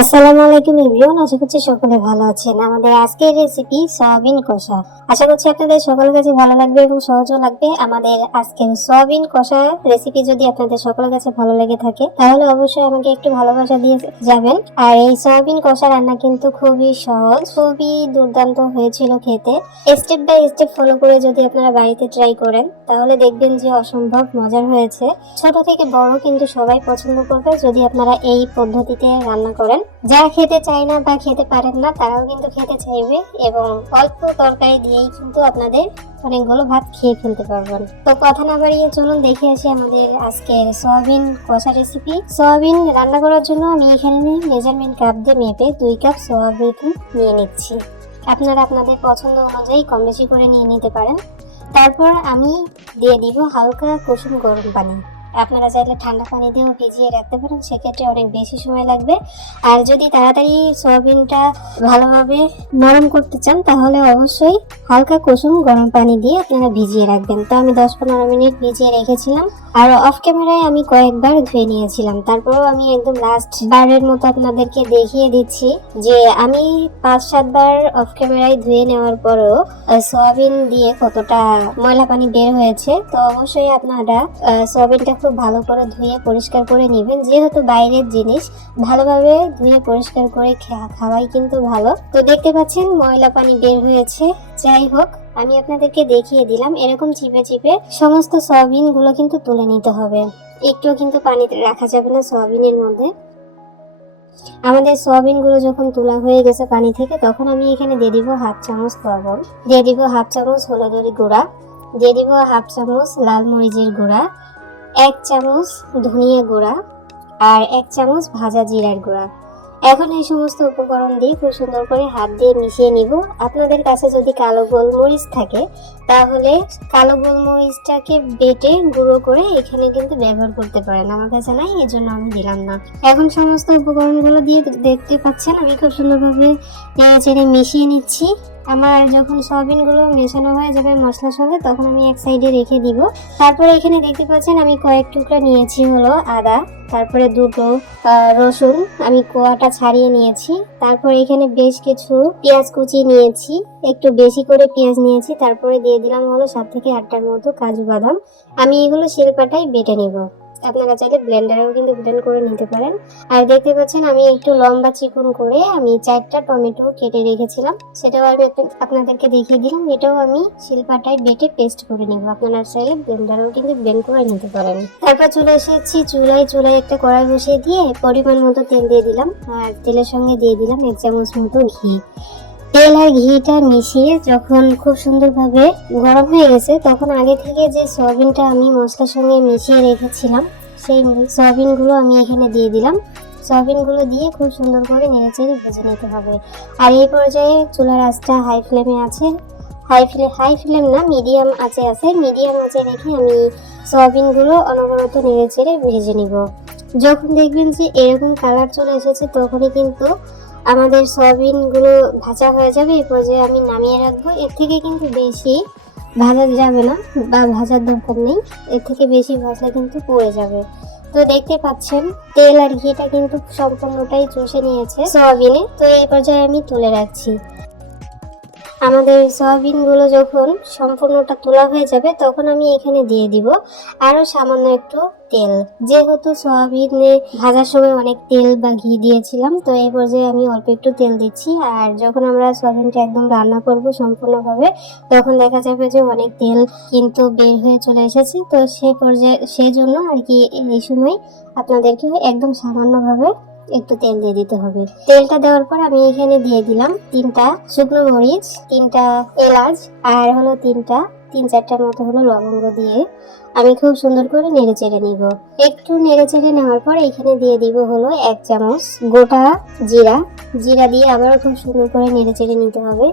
আসসালামু আলাইকুম এভরিওয়ান, আশা করছি সকলে ভালো আছেন। আমাদের আজকের রেসিপি সয়াবিন কষা। আশা করছি আপনাদের সকলের কাছে ভালো লাগবে এবং সহজও লাগবে। আমাদের আজকের সয়াবিন কষা রেসিপি যদি আপনাদের সকলের কাছে ভালো লেগে থাকে তাহলে অবশ্যই আমাকে একটু ভালোবাসা দিয়ে যাবেন। আর এই সয়াবিন কষা রান্না কিন্তু খুবই সহজ, খুবই দুর্দান্ত হয়েছিল খেতে। স্টেপ বাই স্টেপ ফলো করে যদি আপনারা বাড়িতে ট্রাই করেন তাহলে দেখবেন যে অসম্ভব মজার হয়েছে। ছোট থেকে বড় কিন্তু সবাই পছন্দ করবে যদি আপনারা এই পদ্ধতিতে রান্না করেন। যারা খেতে চায় না বা খেতে পারেন না তারাও কিন্তু খেতে চাইবে এবং অল্প তরকারি দিয়েই কিন্তু আপনাদের অনেকগুলো ভাত খেয়ে ফেলতে পারবেন। তো কথা না বাড়িয়ে চলুন দেখে আসি আমাদের আজকের সয়াবিন কষা রেসিপি। সয়াবিন রান্না করার জন্য আমি এখানে মেজারমেন্ট কাপ দিয়ে মেপে 2 কাপ সয়াবিন নিয়ে নিচ্ছি। আপনারা আপনাদের পছন্দ অনুযায়ী কম বেশি করে নিয়ে নিতে পারেন। তারপর আমি দিয়ে দিব হালকা কুসুম গরম পানি। আপনারা চাইলে ঠান্ডা পানি দিয়েও ভিজিয়ে রাখতে পারেন, সেক্ষেত্রে অনেক বেশি সময় লাগবে। আর যদি তাড়াতাড়ি সয়াবিনটা ভালোভাবে নরম করতে চান তাহলে অবশ্যই হালকা কুসুম গরম পানি দিয়ে আপনারা ভিজিয়ে রাখবেন। তো আমি 10-15 মিনিট ভিজিয়ে রেখেছিলাম আর অফ ক্যামেরায় আমি কয়েকবার ধুয়ে নিয়েছিলাম। তারপরেও আমি একদম লাস্ট বারের মতো আপনাদেরকে দেখিয়ে দিচ্ছি যে আমি 5-7 বার অফ ক্যামেরায় ধুয়ে নেওয়ার পরেও সয়াবিন দিয়ে কতটা ময়লা পানি বের হয়েছে। তো অবশ্যই আপনারা সয়াবিনটা খুব ভালো করে ধুয়ে পরিষ্কার করে নেবেন, যেহেতু বাইরের জিনিস ভালোভাবে ধুয়ে পরিষ্কার করে খাওয়াই কিন্তু ভালো। তো দেখতে পাচ্ছেন ময়লা পানি বের হয়েছে। যাই হোক, আমি আপনাদেরকে দেখিয়ে দিলাম এরকম চিপে চিপে সমস্ত সয়াবিন গুলো কিন্তু তুলে নিতে হবে। একটুও কিন্তু পানিতে রাখা যাবে না সয়াবিনের মধ্যে। আমাদের সয়াবিন গুলো যখন তোলা হয়ে গেছে পানি থেকে তখন আমি এখানে দিয়ে দিব 1/2 চামচ লবণ, দিয়ে দিব 1/2 চামচ হলুদের গুঁড়া, দিয়ে দিব 1/2 চামচ লাল মরিচের গুঁড়া, 1 চামচ ধনিয়া গুঁড়া আর 1 চামচ ভাজা জিরার গুঁড়া। এখন এই সমস্ত উপকরণ দিয়ে খুব সুন্দর করে হাত দিয়ে মিশিয়ে নিব। আপনাদের কাছে যদি কালো গোলমরিচ থাকে তাহলে কালো গোলমরিচটাকে বেটে গুঁড়ো করে এখানে কিন্তু ব্যবহার করতে পারেন। আমার কাছে নাই, এই জন্য আমি দিলাম না। এখন সমস্ত উপকরণগুলো দিয়ে দেখতে পাচ্ছেন আমি খুব সুন্দরভাবে নেড়ে মিশিয়ে নিচ্ছি। আমার যখন সয়াবিন গুলো মেশানো হয়ে যাবে মশলার সঙ্গে তখন আমি এক সাইডে রেখে দিব। তারপরে এখানে দেখতে পাচ্ছেন আমি কয়েক টুকরা নিয়েছি হলো আদা, তারপরে 2টো রসুন আমি কোয়াটা ছাড়িয়ে নিয়েছি। তারপরে এখানে বেশ কিছু পেঁয়াজ কুচি নিয়েছি, একটু বেশি করে পেঁয়াজ নিয়েছি। তারপরে দিয়ে দিলাম হলো 7 থেকে 8টার মতো কাজু বাদাম। আমি এগুলো শিলপাটায় বেটে নিব। আপনারা চাইলে ব্লেন্ডারেও কিন্তু ব্লেন্ড করে নিতে পারেন। আর দেখতে পাচ্ছেন আমি একটু লম্বা চিকন করে আমি 4টা টমেটো কেটে রেখেছিলাম, সেটাও আমি আপনাদেরকে দেখিয়ে দিলাম। এটাও আমি শিলপাটায় বেটে পেস্ট করে নিব। আপনারা চাইলে ব্লেন্ডারেও কিন্তু ব্লেন্ড করে নিতে পারেন। তারপর চলে এসেছি চুলায় একটা কড়াই বসিয়ে দিয়ে পরিমাণ মতো তেল দিয়ে দিলাম আর তেলের সঙ্গে দিয়ে দিলাম 1 চামচ মতো ঘি। তেল আর ঘিটা মিশিয়ে যখন খুব সুন্দরভাবে গরম হয়ে গেছে তখন আগে থেকে যে সয়াবিনটা আমি মশলার সঙ্গে মিশিয়ে রেখেছিলাম সেই সয়াবিনগুলো আমি এখানে দিয়ে দিলাম। সয়াবিনগুলো দিয়ে খুব সুন্দর করে নেড়েচেড়ে ভেজে নিতে হবে। আর এই পর্যায়ে চুলার আঁচটা হাই ফ্লেমে আছে, হাই ফ্লেম না মিডিয়াম আঁচে আছে। মিডিয়াম আঁচে রেখে আমি সয়াবিনগুলো অনবরত নেড়েচেড়ে ভেজে নিব। যখন দেখবেন যে এরকম কালার চলে এসেছে তখনই কিন্তু আমাদের সয়াবিন গুলো ভাজা হয়ে যাবে। এই পর্যায়ে আমি নামিয়ে রাখবো। এর থেকে কিন্তু বেশি ভাজা যাবে না বা ভাজার দরকার নেই, এর থেকে বেশি ভাজলে কিন্তু পুড়ে যাবে। তো দেখতে পাচ্ছেন তেল আর ঘিটা কিন্তু সম্পূর্ণটাই চষে নিয়েছে সয়াবিনে। তো এই পর্যায়ে আমি তুলে রাখছি। আমাদের সয়াবিন গুলো যখন সম্পূর্ণটা তোলা হয়ে যাবে তখন আমি এখানে দিয়ে দিব আরো সামান্য একটু তেল। যেহেতু সয়াবিনে ভাজার সময় অনেক তেল বা ঘি দিয়েছিলাম, তো এই পর্যায়ে আমি অল্প একটু তেল দিচ্ছি। আর যখন আমরা সয়াবিনটা একদম রান্না করব সম্পূর্ণভাবে তখন দেখা যাবে যে অনেক তেল কিন্তু বের হয়ে চলে এসেছে। তো সেই জন্য আর কি এই সময় আপনাদেরকে একদম সামান্যভাবে একটু তেল দিয়ে দিতে হবে। তেলটা দেওয়ার পর আমি এখানে দিয়ে দিলাম 3টা শুকনো মরিচ, 3টা এলাচ আর হলো 3-4টার মতো হলো লবঙ্গ দিয়ে আমি খুব সুন্দর করে নেড়ে চেড়ে নিব। একটু নেড়ে চেড়ে নেওয়ার পর এখানে দিয়ে দিব হলো 1 চামচ গোটা জিরা দিয়ে আবারও খুব সুন্দর করে নেড়ে চেড়ে নিতে হবে।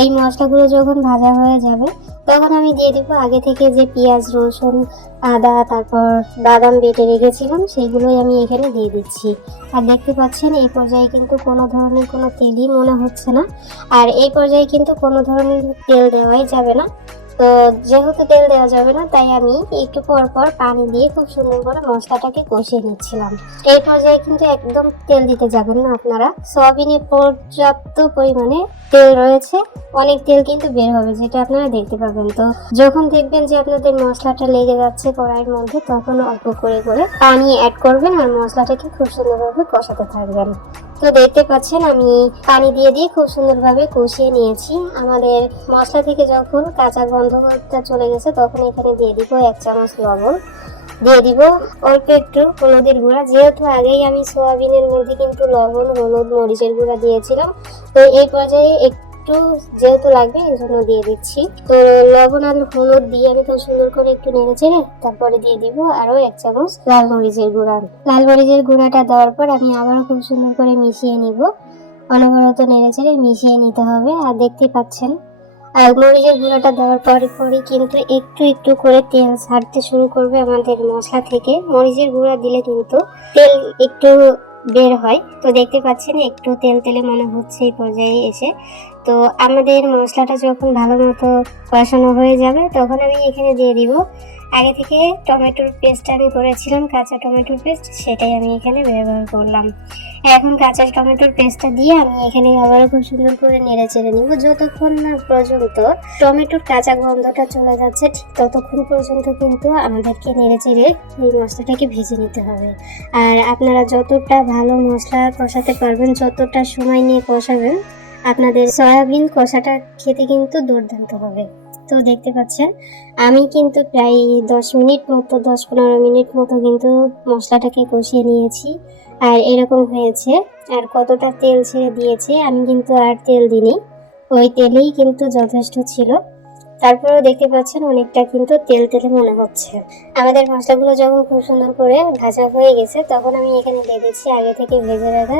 এই মশলাগুলো যখন ভাজা হয়ে যাবে তখন আমি দিয়ে দিব আগে থেকে যে পেঁয়াজ রসুন আদা তারপর বাদাম বেটে রেখেছিলাম সেইগুলোই আমি এখানে দিয়ে দিচ্ছি। আর দেখতে পাচ্ছেন এই পর্যায়ে কিন্তু কোনো ধরনের কোনো তেলই মনে হচ্ছে না। আর এই পর্যায়ে কিন্তু কোনো ধরনের তেল দেওয়াই যাবে না। তো যেহেতু তেল দেওয়া যাবে না, তাই আমি একটু পর পর পানি দিয়ে খুব সুন্দর করে মশলাটাকে কষিয়ে নিচ্ছিলাম। এই পর্যায়ে কিন্তু একদম তেল দিতে যাবেন না আপনারা। সয়াবিনে পর্যাপ্ত পরিমাণে তেল রয়েছে, অনেক তেল কিন্তু বের হবে, যেটা আপনারা দেখতে পাবেন। তো যখন দেখবেন যে আপনাদের মশলাটা লেগে যাচ্ছে কড়াইয়ের মধ্যে, তখন অল্প করে করে পানি অ্যাড করবেন আর মশলাটাকে খুব সুন্দরভাবে কষাতে থাকবেন। তো দেখতে পাচ্ছেন আমি পানি দিয়ে দিয়ে খুব সুন্দরভাবে কষিয়ে নিয়েছি। আমাদের মশলা থেকে যখন কাঁচা গন্ধটা চলে গেছে, তখন এখানে দিয়ে দিব 1 চামচ লবণ, দিয়ে দিব অল্প একটু হলুদের গুঁড়া। যেহেতু আগেই আমি সয়াবিনের মধ্যে কিন্তু লবণ, হলুদ, মরিচের গুঁড়া দিয়েছিলাম, তো এই পর্যায়ে একটু যেহেতু লাগবে এই জন্য দিয়ে দিচ্ছি। তো লবণ আর হলুদ দিয়ে আমি খুব সুন্দর করে একটু নেড়ে চেড়ে তারপরে দিয়ে দিব আরো 1 চামচ লাল মরিচের গুঁড়া। লাল মরিচের গুঁড়াটা দেওয়ার পর আমি আবারও খুব সুন্দর করে মিশিয়ে নিব। অনবরত নেড়ে চেড়ে মিশিয়ে নিতে হবে। আর দেখতে পাচ্ছেন আর মরিচের গুঁড়াটা দেওয়ার পরই কিন্তু একটু একটু করে তেল ছাড়তে শুরু করবে আমাদের মশলা থেকে। মরিচের গুঁড়া দিলে কিন্তু তেল একটু বের হয়। তো দেখতে পাচ্ছেন একটু তেল তেলে মনে হচ্ছে এই পর্যায়ে এসে। তো আমাদের মশলাটা যখন ভালো মতো কষানো হয়ে যাবে, তখন আমি এখানে দিয়ে দিব আগে থেকে টমেটোর পেস্ট আমি করেছিলাম, কাঁচা টমেটোর পেস্ট, সেটাই আমি এখানে ব্যবহার করলাম। এখন কাঁচা টমেটোর পেস্টটা দিয়ে আমি এখানে আবারও খুব সুন্দর করে নেড়ে চেড়ে নিব। যতক্ষণ না পর্যন্ত টমেটোর কাঁচা গন্ধটা চলে যাচ্ছে, ঠিক ততক্ষণ পর্যন্ত কিন্তু আমাদেরকে নেড়ে চেড়ে এই মশলাটাকে ভেজে নিতে হবে। আর আপনারা যতটা ভালো মশলা কষাতে পারবেন, যতটা সময় নিয়ে কষাবেন, আপনাদের সয়াবিন কষাটা খেতে কিন্তু দুর্দান্ত হবে। তো দেখতে পাচ্ছেন আমি কিন্তু প্রায় 10-15 মিনিট মতো কিন্তু মশলাটাকে কষিয়ে নিয়েছি। আর এরকম হয়েছে। আর কতটা তেল ছেড়ে দিয়েছে, আমি কিন্তু আর তেল দিইনি, ওই তেলেই কিন্তু যথেষ্ট ছিল। তারপরেও দেখতে পাচ্ছেন অনেকটা কিন্তু তেল তেলে মনে হচ্ছে। আমাদের মশলাগুলো যখন খুব সুন্দর করে ভাজা হয়ে গেছে, তখন আমি এখানে দিয়ে দিচ্ছি আগে থেকে ভেজে রাখা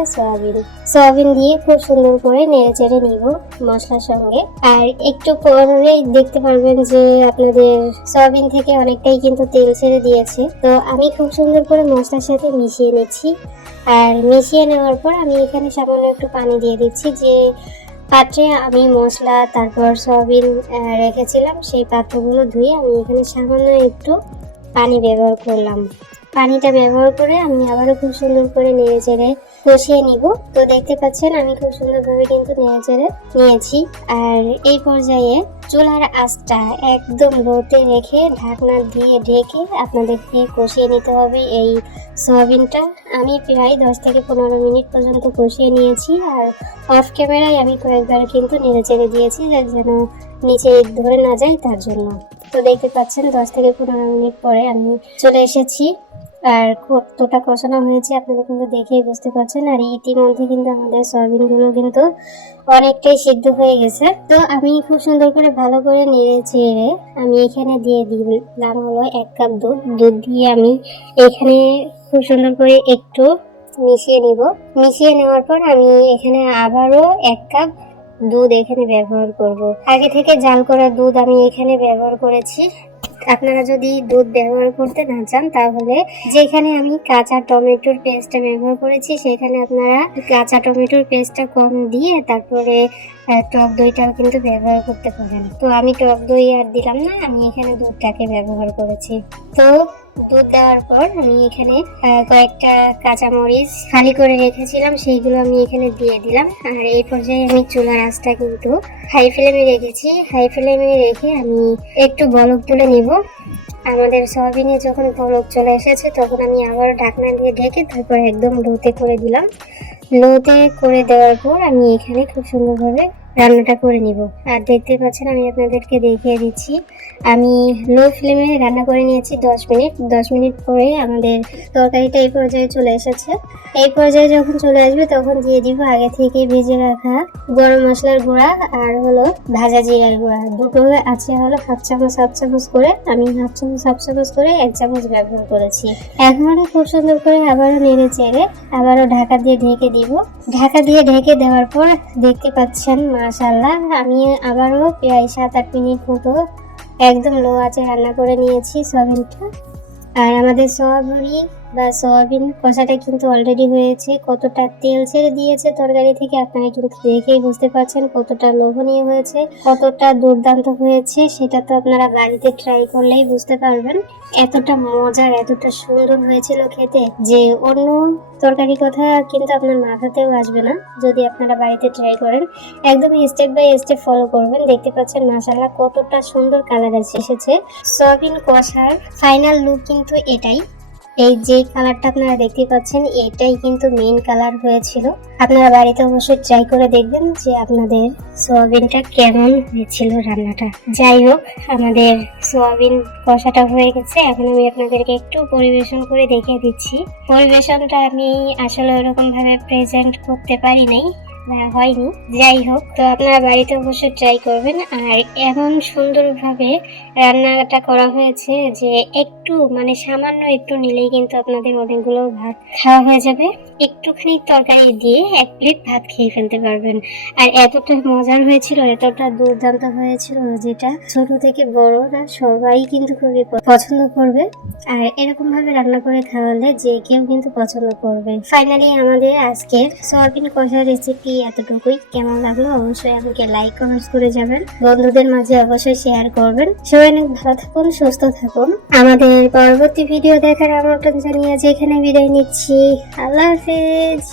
সয়াবিন দিয়ে খুব সুন্দর করে নেড়ে চেড়ে নিব মশলার সঙ্গে। আর একটু পরেই দেখতে পারবেন যে আপনাদের সয়াবিন থেকে অনেকটাই কিন্তু তেল ছেড়ে দিয়েছে। তো আমি খুব সুন্দর করে মশলার সাথে মিশিয়ে নিচ্ছি। আর মিশিয়ে নেওয়ার পর আমি এখানে সামান্য একটু পানি দিয়ে দিচ্ছি। যে পাত্রে আমি মশলা তারপর সয়াবিন রেখেছিলাম, সেই পাত্রগুলো ধুয়ে আমি এখানে সামান্য একটু পানি ব্যবহার করলাম। পানিটা ব্যবহার করে আমি আবারও খুব সুন্দর করে নেড়ে চেড়ে কষিয়ে নিব। তো দেখতে পাচ্ছেন আমি খুব সুন্দরভাবে কিন্তু নেড়ে চেড়ে নিয়েছি। আর এই পর্যায়ে চুলার আঁচটা একদম লোতে রেখে ঢাকনা দিয়ে ঢেকে আপনাদেরকে কষিয়ে নিতে হবে এই সয়াবিনটা। আমি প্রায় 10-15 মিনিট পর্যন্ত কষিয়ে নিয়েছি। আর অফ ক্যামেরায় আমি কয়েকবার কিন্তু নেড়ে চেড়ে দিয়েছি, যেন নিচে ধরে না যায় তার জন্য। তো দেখতে পাচ্ছেন 10-15 মিনিট পরে আমি চলে এসেছি। আর কতটা কষানো হয়েছে আপনারা কিন্তু দেখেই বুঝতে পারছেন। আর ইতিমধ্যে কিন্তু আমাদের সয়াবিন গুলো কিন্তু অনেকটাই সিদ্ধ হয়ে গেছে। তো আমি খুব সুন্দর করে ভালো করে নেড়ে চেড়ে আমি এখানে দিয়ে দিলাম হলো 1 কাপ দুধ দিয়ে আমি এখানে খুব সুন্দর করে একটু মিশিয়ে নিব। মিশিয়ে নেওয়ার পর আমি এখানে আবারও 1 কাপ দুধ এখানে ব্যবহার করব। আগে থেকে জাল করা দুধ আমি এখানে ব্যবহার করেছি। আপনারা যদি দুধ ব্যবহার করতে না চান, তাহলে যেখানে আমি কাঁচা টমেটোর পেস্টটা ব্যবহার করেছি, সেখানে আপনারা কাঁচা টমেটোর পেস্টটা কম দিয়ে তারপরে টক দইটাও কিন্তু ব্যবহার করতে পারেন। তো আমি টক দই আর দিলাম না, আমি এখানে দুধটাকে ব্যবহার করেছি। তো দুধ দেওয়ার পর আমি এখানে কয়েকটা কাঁচামরিচ খালি করে রেখেছিলাম, সেইগুলো আমি এখানে দিয়ে দিলাম। আর এই পর্যায়ে আমি চুলার আঁচটা কিন্তু হাই ফ্লেমে রেখেছি। হাই ফ্লেমে রেখে আমি একটু বলক তুলে নিব। আমাদের সয়াবিনে যখন বলক চলে এসেছে, তখন আমি আবার ঢাকনা দিয়ে ঢেকে তারপর একদম লোতে করে দিলাম। লোতে করে দেওয়ার পর আমি এখানে খুব সুন্দরভাবে রান্নাটা করে নিব। আর দেখতে পাচ্ছেন আমি আপনাদেরকে দেখিয়ে দিচ্ছি, আমি লো ফ্লেমে রান্না করে নিয়েছি 10 মিনিট। 10 মিনিট পরে আমাদের তরকারিটা এই পর্যায়ে চলে এসেছে। এই পর্যায়ে যখন চলে আসবে, তখন দিয়ে দিব আগে থেকে ভেজে রাখা গরম মশলার গুঁড়া আর হলো ভাজা জিরার গুঁড়া। দুটো আছে হলো হাফ চামচ করে, আমি হাফ চামচ করে 1 চামচ ব্যবহার করেছি। এখন খুব সুন্দর করে আবারও নেড়ে চেড়ে আবারও ঢাকা দিয়ে ঢেকে দিব। ঢাকা দিয়ে ঢেকে দেওয়ার পর দেখতে পাচ্ছেন মাশাআল্লাহ, আমি আবারও প্রায় 7-8 মিনিট মতো একদম লো আঁচে রান্না করে নিয়েছি সয়াবিনটা। আর আমাদের সয়াবিন বা সয়াবিন কষাটা কিন্তু অলরেডি হয়েছে। কতটা তেল ছেড়ে দিয়েছে তরকারি থেকে আপনারা কিন্তু দেখেই বুঝতে পারছেন কতটা লোভনীয় হয়েছে, কতটা দুর্দান্ত হয়েছে। সেটা তো আপনারা বাড়িতে ট্রাই করলেই বুঝতে পারবেন। এতটা মজার, এতটা সুন্দর হয়েছিল খেতে যে অন্য তরকারি কথা কিন্তু আপনার মাথাতেও আসবে না যদি আপনারা বাড়িতে ট্রাই করেন। একদম স্টেপ বাই স্টেপ ফলো করবেন। দেখতে পাচ্ছেন মাশাআল্লাহ কতটা সুন্দর কালার এসেছে। সয়াবিন কষার ফাইনাল লুক কিন্তু এটাই। এই যে কালারটা আপনারা দেখতে পাচ্ছেন এটাই কিন্তু মেইন কালার হয়েছিল। আপনারা বাড়িতে অবশ্যই ট্রাই করে দেখবেন যে আপনাদের সোয়াবিনটা কেমন হয়েছিল রান্নাটা। যাই হোক, আমাদের সোয়াবিন কষাটা হয়ে গেছে। এখন আমি আপনাদেরকে একটু পরিবেশন করে দেখিয়ে দিচ্ছি। পরিবেশনটা আমি আসলে ওরকম ভাবে প্রেজেন্ট করতে পারি নাই, হয়নি। যাই হোক, তো আপনারা বাড়িতে অবশ্যই ট্রাই করবেন। আর এমন সুন্দরভাবে রান্নাটা করা হয়েছে যে একটু মানে সামান্য একটু নিলেই কিন্তু আপনাদের অনেকগুলো ভাত খাওয়া হয়ে যাবে। একটুখানি তরকারি দিয়ে এক প্লেট ভাত খেয়ে ফেলতে পারবেন। আর এতটা মজার হয়েছিল, এতটা দুর্দান্ত হয়েছিল যেটা ছোট থেকে বড়রা সবাই কিন্তু খুবই পছন্দ করবে। আর এরকম ভাবে রান্না করে খাওয়ালে যে কেউ কিন্তু পছন্দ করবে। ফাইনালি আমাদের আজকের সয়াবিন কষা রেসিপি এতটুকুই। কেমন লাগলো অবশ্যই আমাকে লাইক কমেন্টস করে যাবেন, বন্ধুদের মাঝে অবশ্যই শেয়ার করবেন। সবাই অনেক ভালো থাকুন, সুস্থ থাকুন। আমাদের পরবর্তী ভিডিও দেখার আমন্ত্রণ জানিয়ে আজ এখানে বিদায় নিচ্ছি। আল্লাহ হাফেজ।